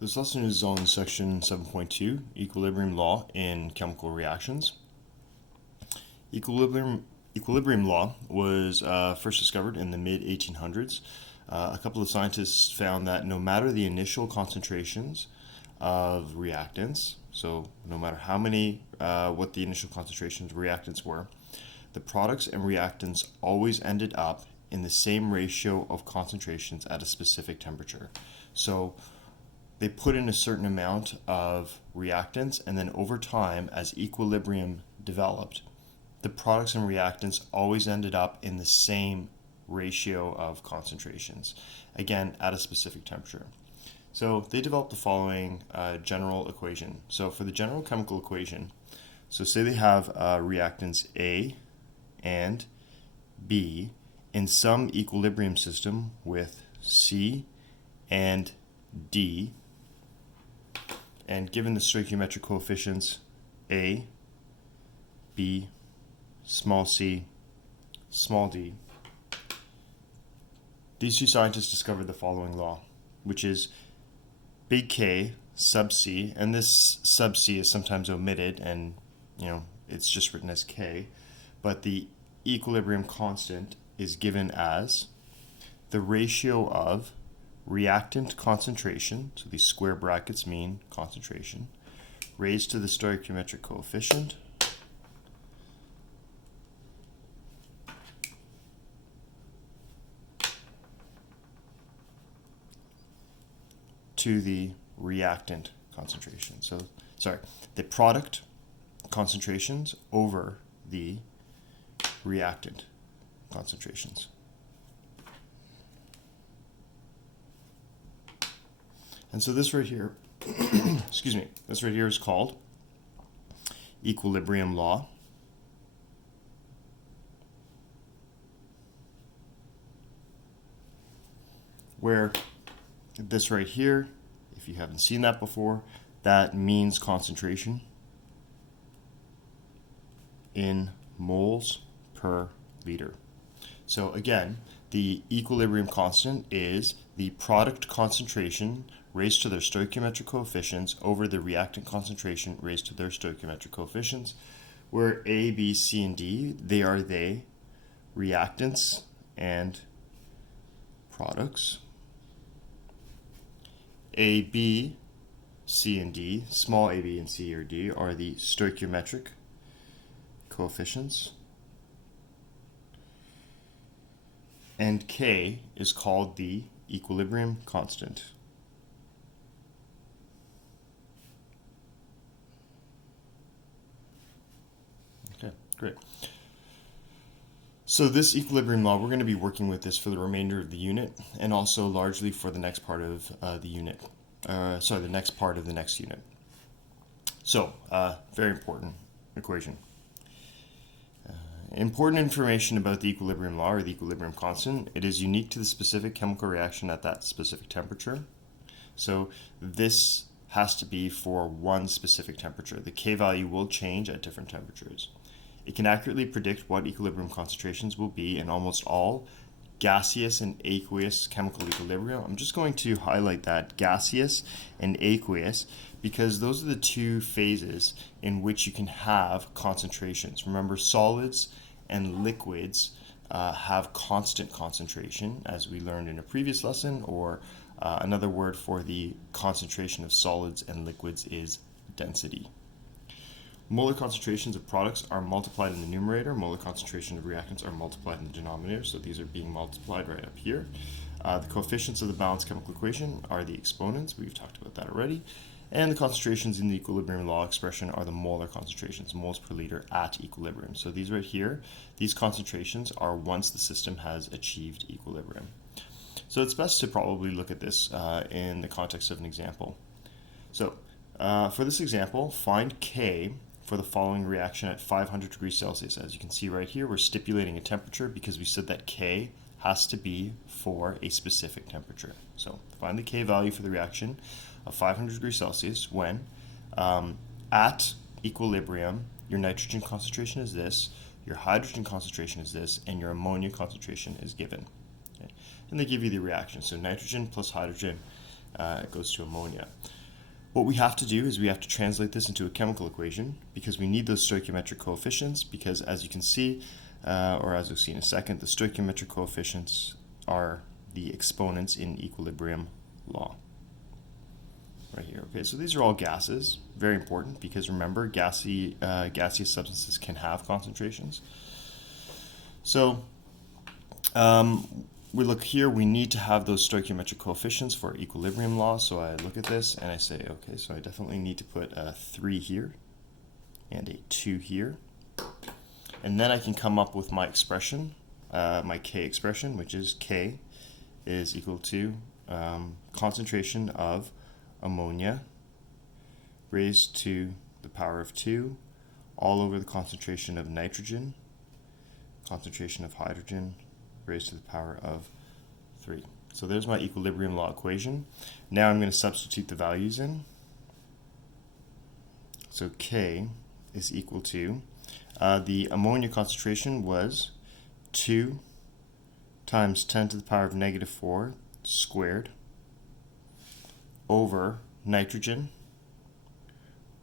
This lesson is on section 7.2, equilibrium law in chemical reactions. Equilibrium law was first discovered in the mid-1800s. A couple of scientists found that no matter the initial concentrations of reactants, so no matter how many, what the initial concentrations of reactants were, the products and reactants always ended up in the same ratio of concentrations at a specific temperature. So they put in a certain amount of reactants, and then over time, as equilibrium developed, the products and reactants always ended up in the same ratio of concentrations, again, at a specific temperature. So they developed the following general equation. So for the general chemical equation, so say they have reactants A and B in some equilibrium system with C and D, and given the stoichiometric coefficients A, B, small c, small d, these two scientists discovered the following law, which is big K sub c, and this sub c is sometimes omitted and it's just written as K, but the equilibrium constant is given as the ratio of reactant concentration, so these square brackets mean concentration, raised to the stoichiometric coefficient to the reactant concentration. So, the product concentrations over the reactant concentrations. And so this right here, this right here is called equilibrium law. Where this right here, if you haven't seen that before, that means concentration in moles per liter. So again, the equilibrium constant is the product concentration raised to their stoichiometric coefficients over the reactant concentration raised to their stoichiometric coefficients, where A, B, C, and D, they are reactants and products. A, B, C, and D, small a, B, and C, or D, are the stoichiometric coefficients. And K is called the equilibrium constant. Okay, great. So this equilibrium law, we're going to be working with this for the remainder of the unit, and also largely for the next part of the unit. The next part of the next unit. So, very important equation. Important information about the equilibrium law, or the equilibrium constant. It is unique to the specific chemical reaction at that specific temperature. So this has to be for one specific temperature. The K value will change at different temperatures. It can accurately predict what equilibrium concentrations will be in almost all gaseous and aqueous chemical equilibrium. I'm just going to highlight that, gaseous and aqueous, because those are the two phases in which you can have concentrations. Remember, solids and liquids have constant concentration, as we learned in a previous lesson, or another word for the concentration of solids and liquids is density. Molar concentrations of products are multiplied in the numerator. Molar concentration of reactants are multiplied in the denominator, so these are being multiplied right up here. The coefficients of the balanced chemical equation are the exponents. We've talked about that already. And the concentrations in the equilibrium law expression are the molar concentrations, moles per liter at equilibrium. So these right here, these concentrations are once the system has achieved equilibrium. So it's best to probably look at this in the context of an example. So for this example, find K for the following reaction at 500 degrees Celsius. As you can see right here, we're stipulating a temperature because we said that K has to be for a specific temperature. So find the K value for the reaction of 500 degrees Celsius when at equilibrium, your nitrogen concentration is this, your hydrogen concentration is this, and your ammonia concentration is given. Okay? And they give you the reaction. So nitrogen plus hydrogen it goes to ammonia. What we have to do is we have to translate this into a chemical equation because we need those stoichiometric coefficients, because as you can see, or as you'll see in a second, the stoichiometric coefficients are the exponents in equilibrium law. Right here. Okay, so these are all gases, very important because remember, gaseous substances can have concentrations. So we look here, we need to have those stoichiometric coefficients for equilibrium law. So I look at this and I say, okay, so I definitely need to put a 3 here and a 2 here. And then I can come up with my expression, my K expression, which is K is equal to concentration of ammonia raised to the power of 2 all over the concentration of nitrogen, concentration of hydrogen raised to the power of 3. So there's my equilibrium law equation. Now I'm going to substitute the values in. So K is equal to, the ammonia concentration was 2 times 10 to the power of negative 4 squared over nitrogen,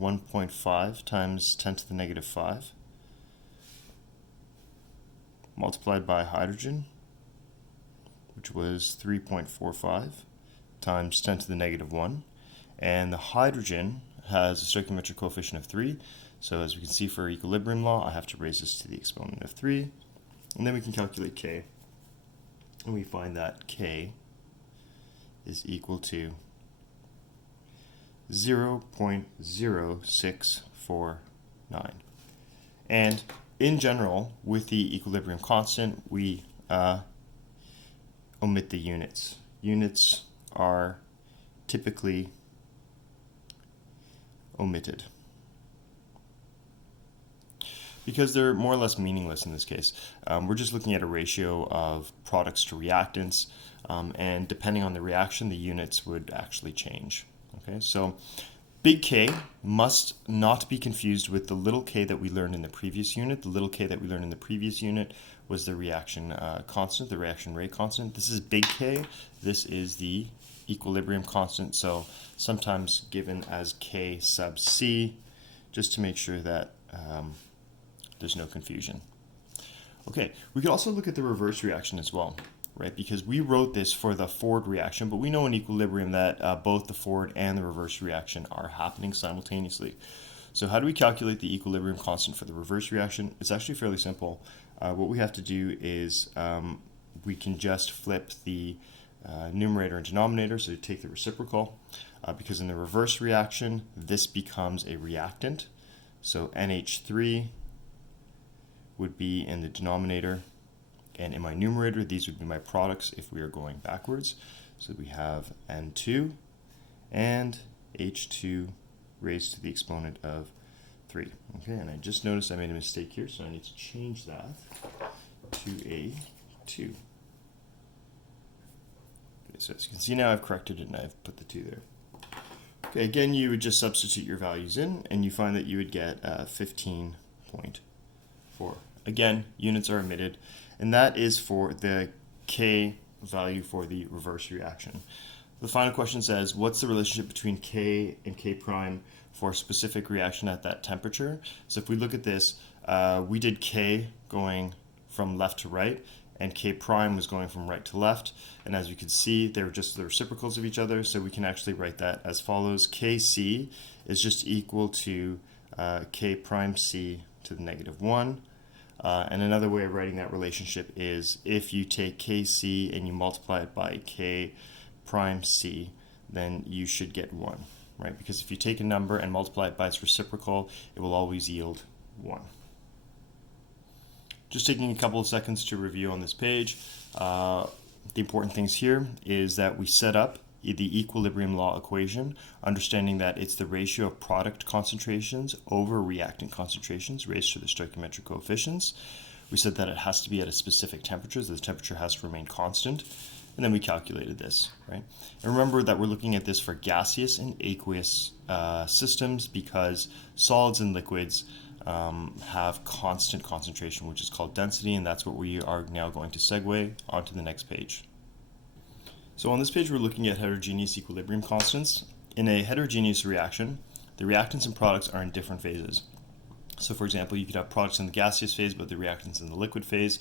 1.5 times 10 to the negative 5, multiplied by hydrogen, which was 3.45 times 10 to the negative 1. And the hydrogen has a stoichiometric coefficient of 3. So as we can see for equilibrium law, I have to raise this to the exponent of 3. And then we can calculate K. And we find that K is equal to 0.0649. And in general, with the equilibrium constant, we omit the units. Units are typically omitted because they're more or less meaningless in this case. We're just looking at a ratio of products to reactants, and depending on the reaction, the units would actually change. Okay, so big K must not be confused with the little k that we learned in the previous unit. The little k that we learned in the previous unit was the reaction constant, the reaction rate constant. This is big K. This is the equilibrium constant, so sometimes given as K sub C, just to make sure that there's no confusion. Okay, we could also look at the reverse reaction as well, right? Because we wrote this for the forward reaction, but we know in equilibrium that both the forward and the reverse reaction are happening simultaneously. So how do we calculate the equilibrium constant for the reverse reaction? It's actually fairly simple. What we have to do is we can just flip the numerator and denominator, so take the reciprocal, because in the reverse reaction, this becomes a reactant. So NH3 would be in the denominator, and in my numerator, these would be my products if we are going backwards. So we have N2 and H2 raised to the exponent of 3. Okay, and I just noticed I made a mistake here, so I need to change that to a 2. Okay, so as you can see now, I've corrected it and I've put the 2 there. Okay, again, you would just substitute your values in, and you find that you would get 15.4. Again, units are omitted, and that is for the K value for the reverse reaction. The final question says, what's the relationship between K and K prime for a specific reaction at that temperature? So if we look at this, we did K going from left to right, and K prime was going from right to left. And as you can see, they were just the reciprocals of each other, so we can actually write that as follows. Kc is just equal to K prime C to the negative 1. And another way of writing that relationship is if you take Kc and you multiply it by K prime C, then you should get 1, right? Because if you take a number and multiply it by its reciprocal, it will always yield 1. Just taking a couple of seconds to review on this page. The important things here is that we set up the equilibrium law equation, understanding that it's the ratio of product concentrations over reactant concentrations raised to the stoichiometric coefficients. We said that it has to be at a specific temperature, so the temperature has to remain constant, and then we calculated this, right? And remember that we're looking at this for gaseous and aqueous systems, because solids and liquids have constant concentration, which is called density, and that's what we are now going to segue onto the next page. So on this page, we're looking at heterogeneous equilibrium constants. In a heterogeneous reaction, the reactants and products are in different phases. So for example, you could have products in the gaseous phase, but the reactants in the liquid phase.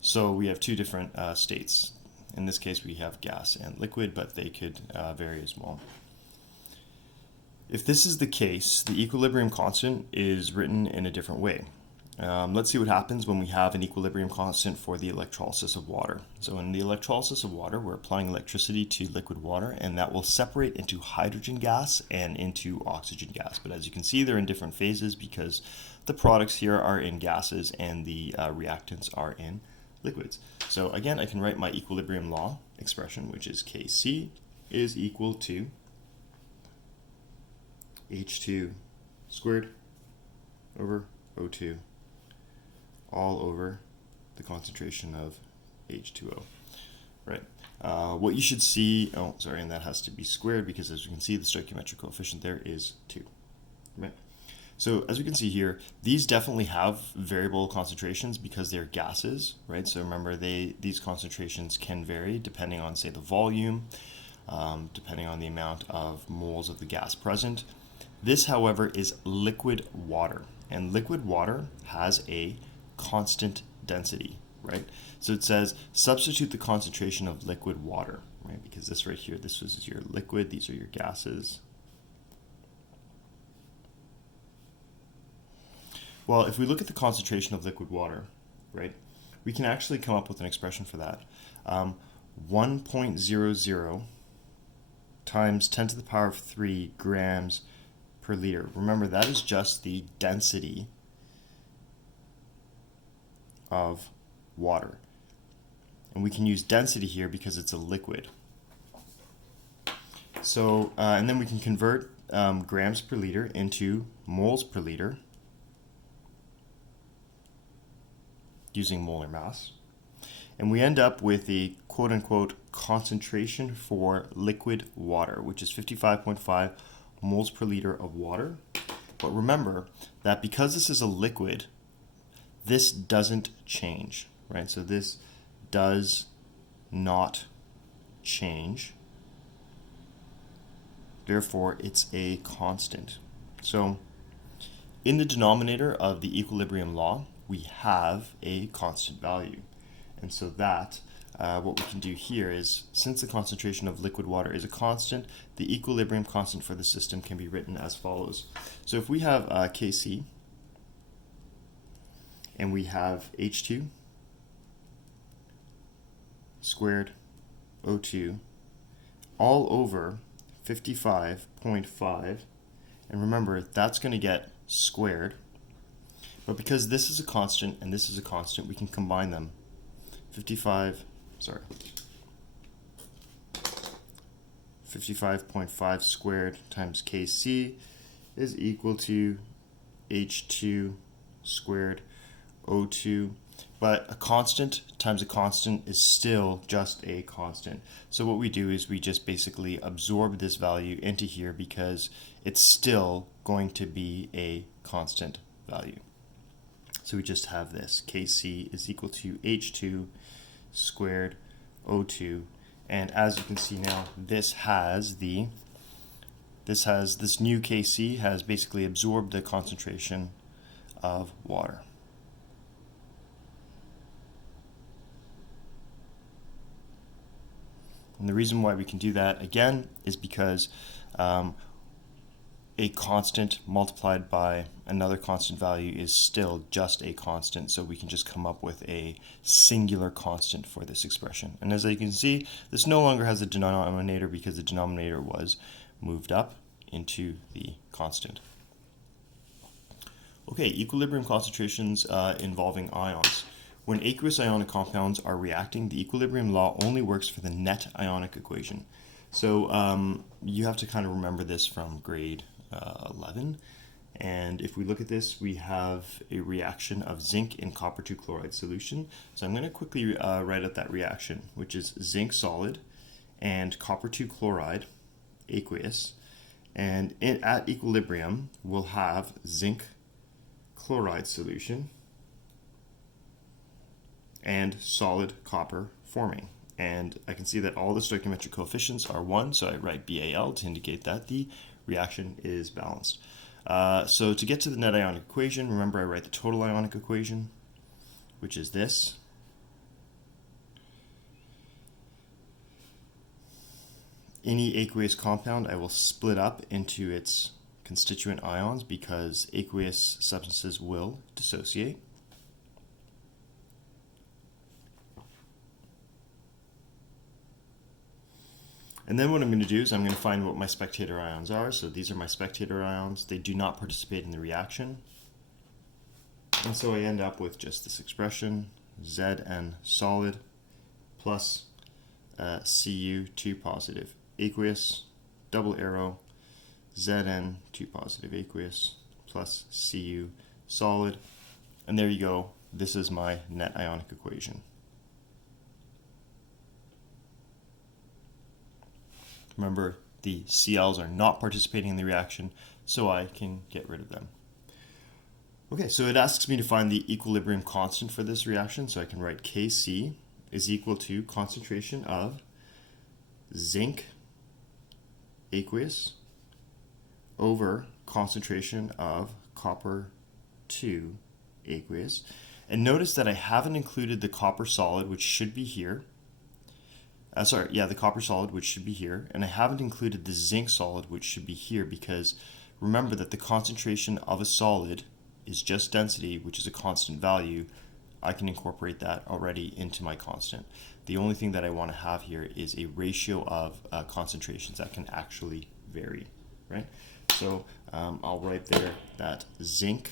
So we have two different states. In this case, we have gas and liquid, but they could vary as well. If this is the case, the equilibrium constant is written in a different way. Let's see what happens when we have an equilibrium constant for the electrolysis of water. So in the electrolysis of water, we're applying electricity to liquid water, and that will separate into hydrogen gas and into oxygen gas. But as you can see, they're in different phases because the products here are in gases and the reactants are in liquids. So again, I can write my equilibrium law expression, which is Kc is equal to H2 squared over O2 all over the concentration of H2O, right? What you should see, and that has to be squared because as you can see, the stoichiometric coefficient there is 2, right? So as we can see here, these definitely have variable concentrations because they're gases, right? So remember, these concentrations can vary depending on, say, the volume, depending on the amount of moles of the gas present. This, however, is liquid water, and liquid water has a constant density, right? So it says substitute the concentration of liquid water, right? Because this right here, this is your liquid, these are your gases. Well, if we look at the concentration of liquid water, right, we can actually come up with an expression for that. 1.00 times 10 to the power of 3 grams per liter. Remember, that is just the density of water. And we can use density here because it's a liquid. So, and then we can convert grams per liter into moles per liter using molar mass. And we end up with a quote-unquote concentration for liquid water, which is 55.5 moles per liter of water. But remember that because this is a liquid, this doesn't change, right? So this does not change. Therefore, it's a constant. So in the denominator of the equilibrium law, we have a constant value. And so that, what we can do here is, since the concentration of liquid water is a constant, the equilibrium constant for the system can be written as follows. So if we have Kc, and we have H2 squared O2 all over 55.5, and remember, that's going to get squared. But because this is a constant and this is a constant, we can combine them. 55.5 squared times Kc is equal to H2 squared O2. But a constant times a constant is still just a constant. So what we do is we just basically absorb this value into here because it's still going to be a constant value. So we just have this, Kc is equal to H2 squared O2. And as you can see now, this new Kc has basically absorbed the concentration of water. And the reason why we can do that, again, is because a constant multiplied by another constant value is still just a constant, so we can just come up with a singular constant for this expression. And as you can see, this no longer has a denominator because the denominator was moved up into the constant. Okay, equilibrium concentrations involving ions. When aqueous ionic compounds are reacting, the equilibrium law only works for the net ionic equation. So you have to kind of remember this from grade 11. And if we look at this, we have a reaction of zinc in copper 2 chloride solution. So I'm going to quickly write out that reaction, which is zinc solid and copper 2 chloride aqueous. And at equilibrium, we'll have zinc chloride solution and solid copper forming. And I can see that all the stoichiometric coefficients are 1, so I write BAL to indicate that the reaction is balanced. So to get to the net ionic equation, remember I write the total ionic equation, which is this. Any aqueous compound I will split up into its constituent ions because aqueous substances will dissociate. And then what I'm going to do is I'm going to find what my spectator ions are. So these are my spectator ions. They do not participate in the reaction. And so I end up with just this expression, Zn solid plus Cu 2 positive aqueous, double arrow, Zn 2 positive aqueous plus Cu solid. And there you go. This is my net ionic equation. Remember, the Cl's are not participating in the reaction, so I can get rid of them. Okay, so it asks me to find the equilibrium constant for this reaction, so I can write Kc is equal to concentration of zinc aqueous over concentration of copper 2 aqueous. And notice that I haven't included the copper solid, which should be here. The copper solid, which should be here, and I haven't included the zinc solid, which should be here, because remember that the concentration of a solid is just density, which is a constant value. I can incorporate that already into my constant. The only thing that I want to have here is a ratio of concentrations that can actually vary, right? So I'll write there that zinc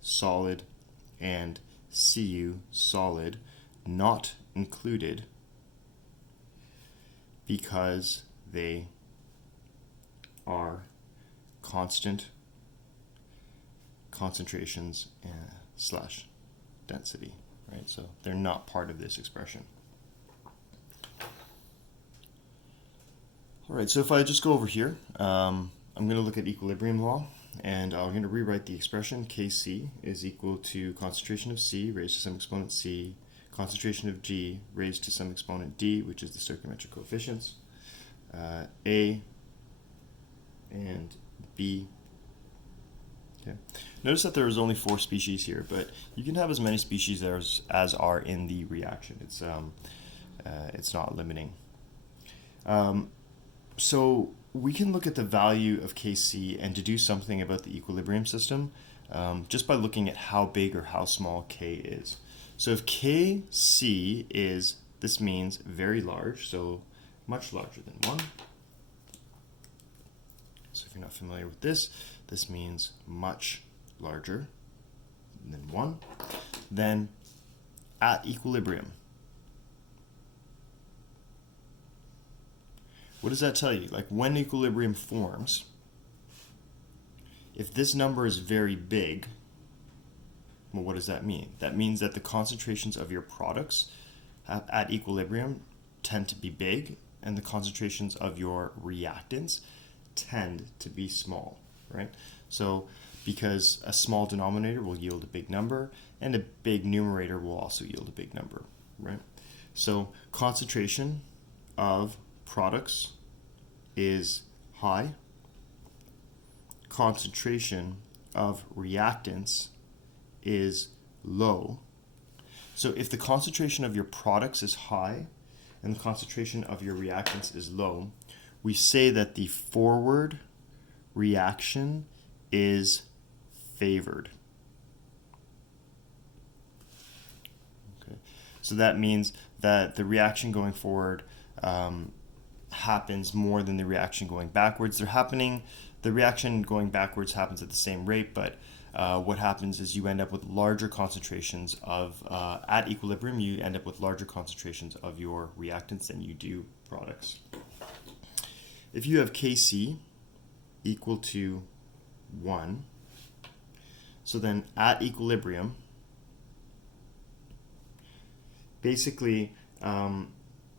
solid and Cu solid not included because they are constant concentrations slash density, right? So they're not part of this expression. All right, so if I just go over here, I'm going to look at equilibrium law, and I'm going to rewrite the expression Kc is equal to concentration of C raised to some exponent C, concentration of G raised to some exponent D, which is the stoichiometric coefficients, A and B. Okay. Notice that there is only 4 species here, but you can have as many species as are in the reaction. It's not limiting. So we can look at the value of Kc and deduce something about the equilibrium system just by looking at how big or how small K is. So if Kc is, this means very large, so much larger than 1. So if you're not familiar with this, this means much larger than 1. Then at equilibrium, what does that tell you? Like when equilibrium forms, if this number is very big, well, what does that mean? That means that the concentrations of your products at equilibrium tend to be big, and the concentrations of your reactants tend to be small, right? So because a small denominator will yield a big number, and a big numerator will also yield a big number, right? So concentration of products is high. Concentration of reactants is low. So if the concentration of your products is high and the concentration of your reactants is low, we say that the forward reaction is favored. Okay. So that means that the reaction going forward happens more than the reaction going backwards. The reaction going backwards happens at the same rate, but what happens is you end up with larger concentrations of, at equilibrium, you end up with larger concentrations of your reactants than you do products. If you have Kc equal to 1, so then at equilibrium, basically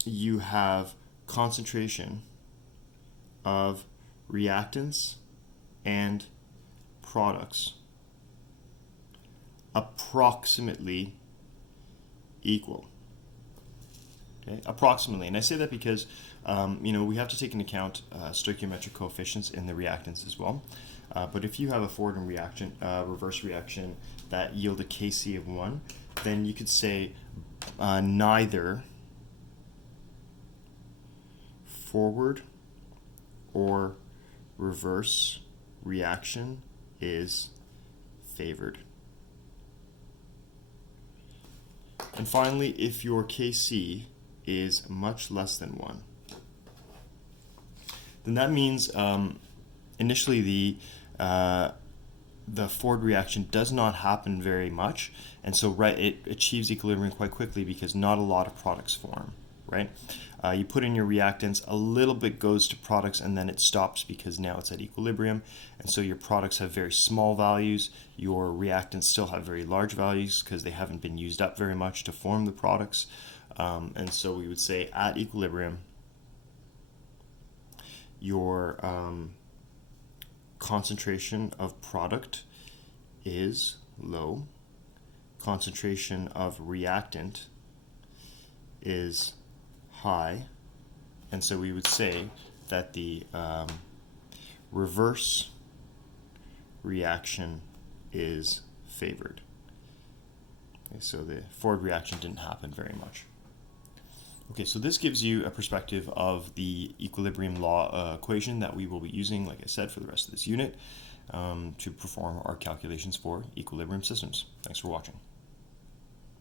you have concentration of reactants and products approximately equal. Okay, approximately, and I say that because we have to take into account stoichiometric coefficients in the reactants as well. But if you have a forward and reverse reaction that yield a Kc of 1, then you could say neither forward or reverse reaction is favored. And finally, if your Kc is much less than 1, then that means initially the forward reaction does not happen very much, and so it achieves equilibrium quite quickly because not a lot of products form, right? You put in your reactants, a little bit goes to products, and then it stops because now it's at equilibrium, and so your products have very small values, your reactants still have very large values because they haven't been used up very much to form the products, and so we would say at equilibrium, your concentration of product is low, concentration of reactant is high, and so we would say that the reverse reaction is favored. Okay, so the forward reaction didn't happen very much. Okay, so this gives you a perspective of the equilibrium law equation that we will be using, like I said, for the rest of this unit to perform our calculations for equilibrium systems. Thanks for watching.